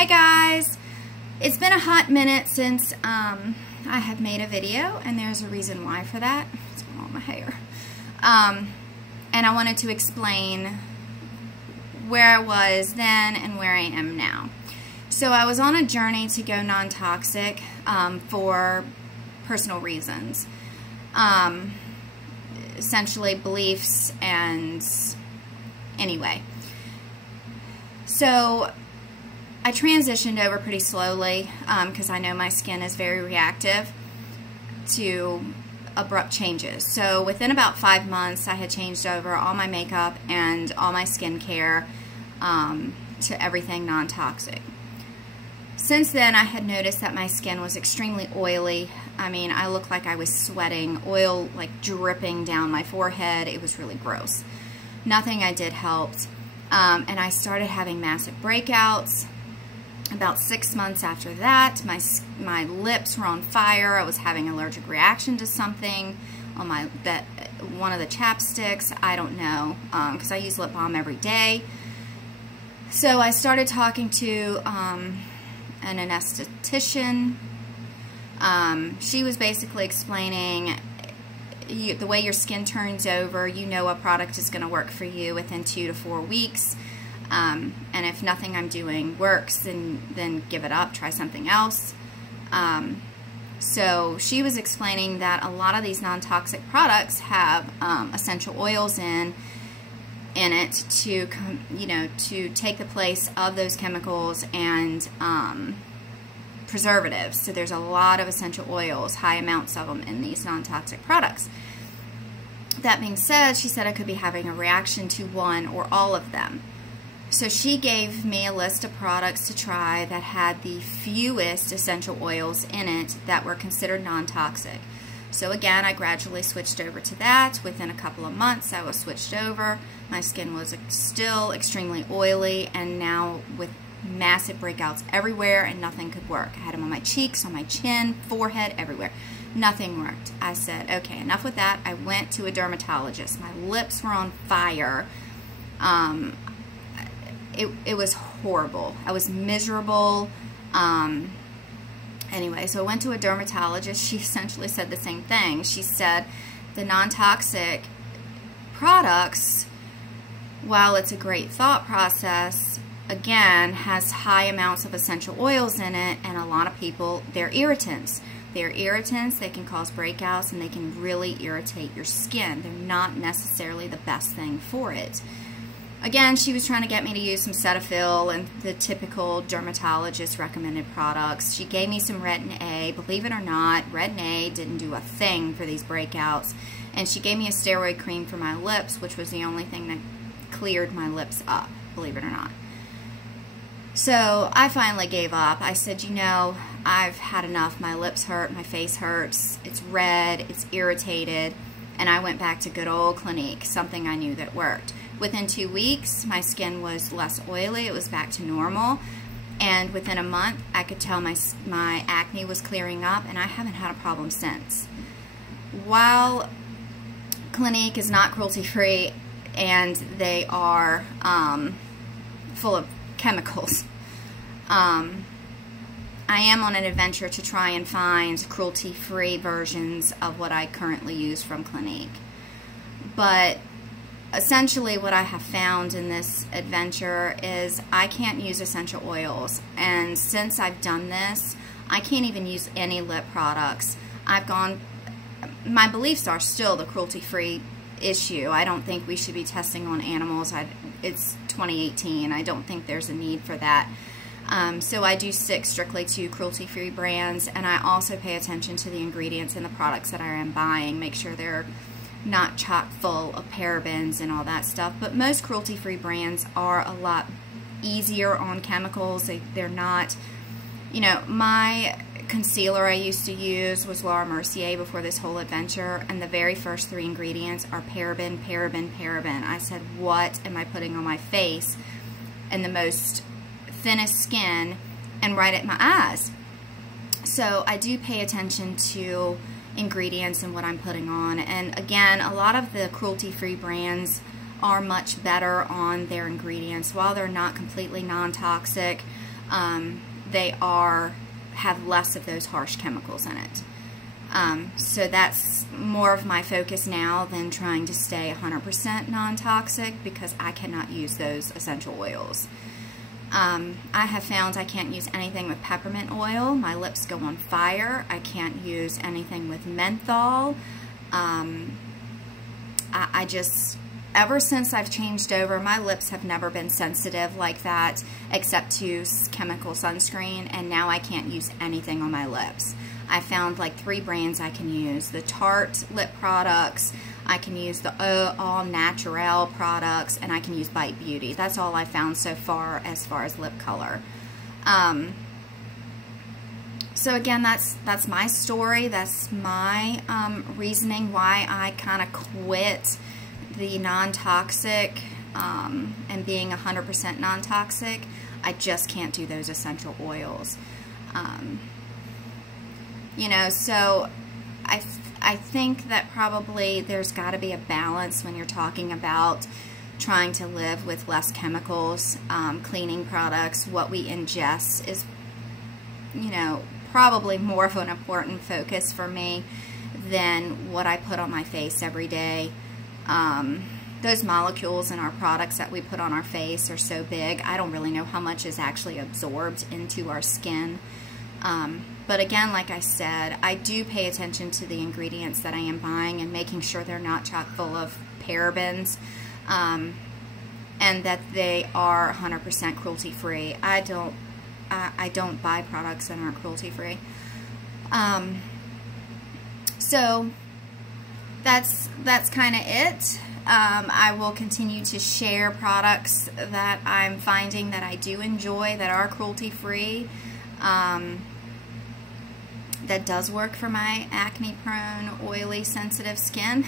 Hey guys, it's been a hot minute since I have made a video, and there's a reason why for that. It's going on with my hair. And I wanted to explain where I was then and where I am now. So I was on a journey to go non-toxic for personal reasons. Essentially beliefs and anyway. So I transitioned over pretty slowly because I know my skin is very reactive to abrupt changes. So within about 5 months, I had changed over all my makeup and all my skincare to everything non-toxic. Since then, I had noticed that my skin was extremely oily. I mean, I looked like I was sweating, oil like dripping down my forehead. It was really gross. Nothing I did helped. And I started having massive breakouts. About 6 months after that, my lips were on fire. I was having an allergic reaction to something on one of the chapsticks. I don't know, because I use lip balm every day. So I started talking to an anesthetician. She was basically explaining the way your skin turns over. You know a product is going to work for you within 2 to 4 weeks. And if nothing I'm doing works, then give it up, try something else. So she was explaining that a lot of these non-toxic products have essential oils in it to, to take the place of those chemicals and preservatives. So there's a lot of essential oils, high amounts of them in these non-toxic products. That being said, she said I could be having a reaction to one or all of them. So she gave me a list of products to try that had the fewest essential oils in it that were considered non-toxic. So again, I gradually switched over to that. Within a couple of months, I was switched over. My skin was still extremely oily, and now with massive breakouts everywhere, and nothing could work. I had them on my cheeks, on my chin, forehead, everywhere. Nothing worked. I said, okay, enough with that. I went to a dermatologist. My lips were on fire. It was horrible. I was miserable. Anyway, so I went to a dermatologist. She essentially said the same thing. She said the non-toxic products, while it's a great thought process, again, has high amounts of essential oils in it, and a lot of people, they're irritants. They're irritants, they can cause breakouts, and they can really irritate your skin. They're not necessarily the best thing for it. Again, she was trying to get me to use some Cetaphil and the typical dermatologist recommended products. She gave me some Retin-A. Believe it or not, Retin-A didn't do a thing for these breakouts. And she gave me a steroid cream for my lips, which was the only thing that cleared my lips up, believe it or not. So I finally gave up. I said, you know, I've had enough. My lips hurt, my face hurts, it's red, it's irritated. And I went back to good old Clinique, something I knew that worked. Within 2 weeks, my skin was less oily. It was back to normal. And within a month, I could tell my acne was clearing up, and I haven't had a problem since. While Clinique is not cruelty-free and they are full of chemicals, I am on an adventure to try and find cruelty-free versions of what I currently use from Clinique. But essentially what I have found in this adventure is I can't use essential oils, and since I've done this, I can't even use any lip products. My beliefs are still the cruelty-free issue. I don't think we should be testing on animals. It's 2018. I don't think there's a need for that. So I do stick strictly to cruelty-free brands, and I also pay attention to the ingredients in the products that I am buying, make sure they're not chock full of parabens and all that stuff. But most cruelty-free brands are a lot easier on chemicals. They're not, you know, my concealer I used to use was Laura Mercier before this whole adventure, and the very first 3 ingredients are paraben, paraben, paraben. I said, what am I putting on my face and the most thinnest skin and right at my eyes? So I do pay attention to ingredients and what I'm putting on. And again, a lot of the cruelty-free brands are much better on their ingredients. While they're not completely non-toxic, they have less of those harsh chemicals in it. So that's more of my focus now than trying to stay 100% non-toxic, because I cannot use those essential oils. I have found I can't use anything with peppermint oil. My lips go on fire. I can't use anything with menthol. I just, ever since I've changed over, my lips have never been sensitive like that, except to chemical sunscreen, and now I can't use anything on my lips. I found like 3 brands I can use. The Tarte lip products, I can use the All Natural products, and I can use Bite Beauty. That's all I found so far as lip color. So again, that's my story. That's my reasoning why I kind of quit the non-toxic and being 100% non-toxic. I just can't do those essential oils. You know, so I think that probably there's got to be a balance when you're talking about trying to live with less chemicals, cleaning products. What we ingest is, you know, probably more of an important focus for me than what I put on my face every day. Those molecules in our products that we put on our face are so big, I don't really know how much is actually absorbed into our skin. But again, like I said, I do pay attention to the ingredients that I am buying and making sure they're not chock full of parabens, and that they are 100% cruelty-free. I don't buy products that aren't cruelty-free. So that's kind of it. I will continue to share products that I'm finding that I do enjoy, that are cruelty-free, that does work for my acne-prone, oily, sensitive skin.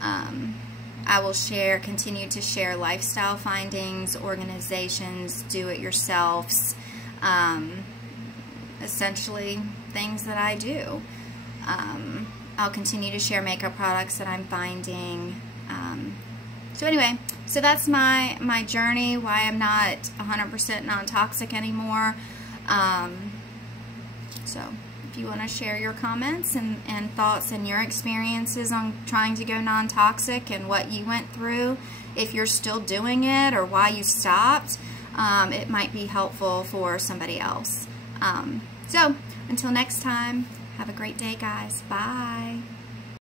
I will continue to share lifestyle findings, organizations, do-it-yourselfs, essentially things that I do. I'll continue to share makeup products that I'm finding. So anyway, so that's my journey, why I'm not 100% non-toxic anymore. So if you want to share your comments and thoughts and your experiences on trying to go non-toxic and what you went through, if you're still doing it or why you stopped, it might be helpful for somebody else. So until next time, have a great day, guys. Bye.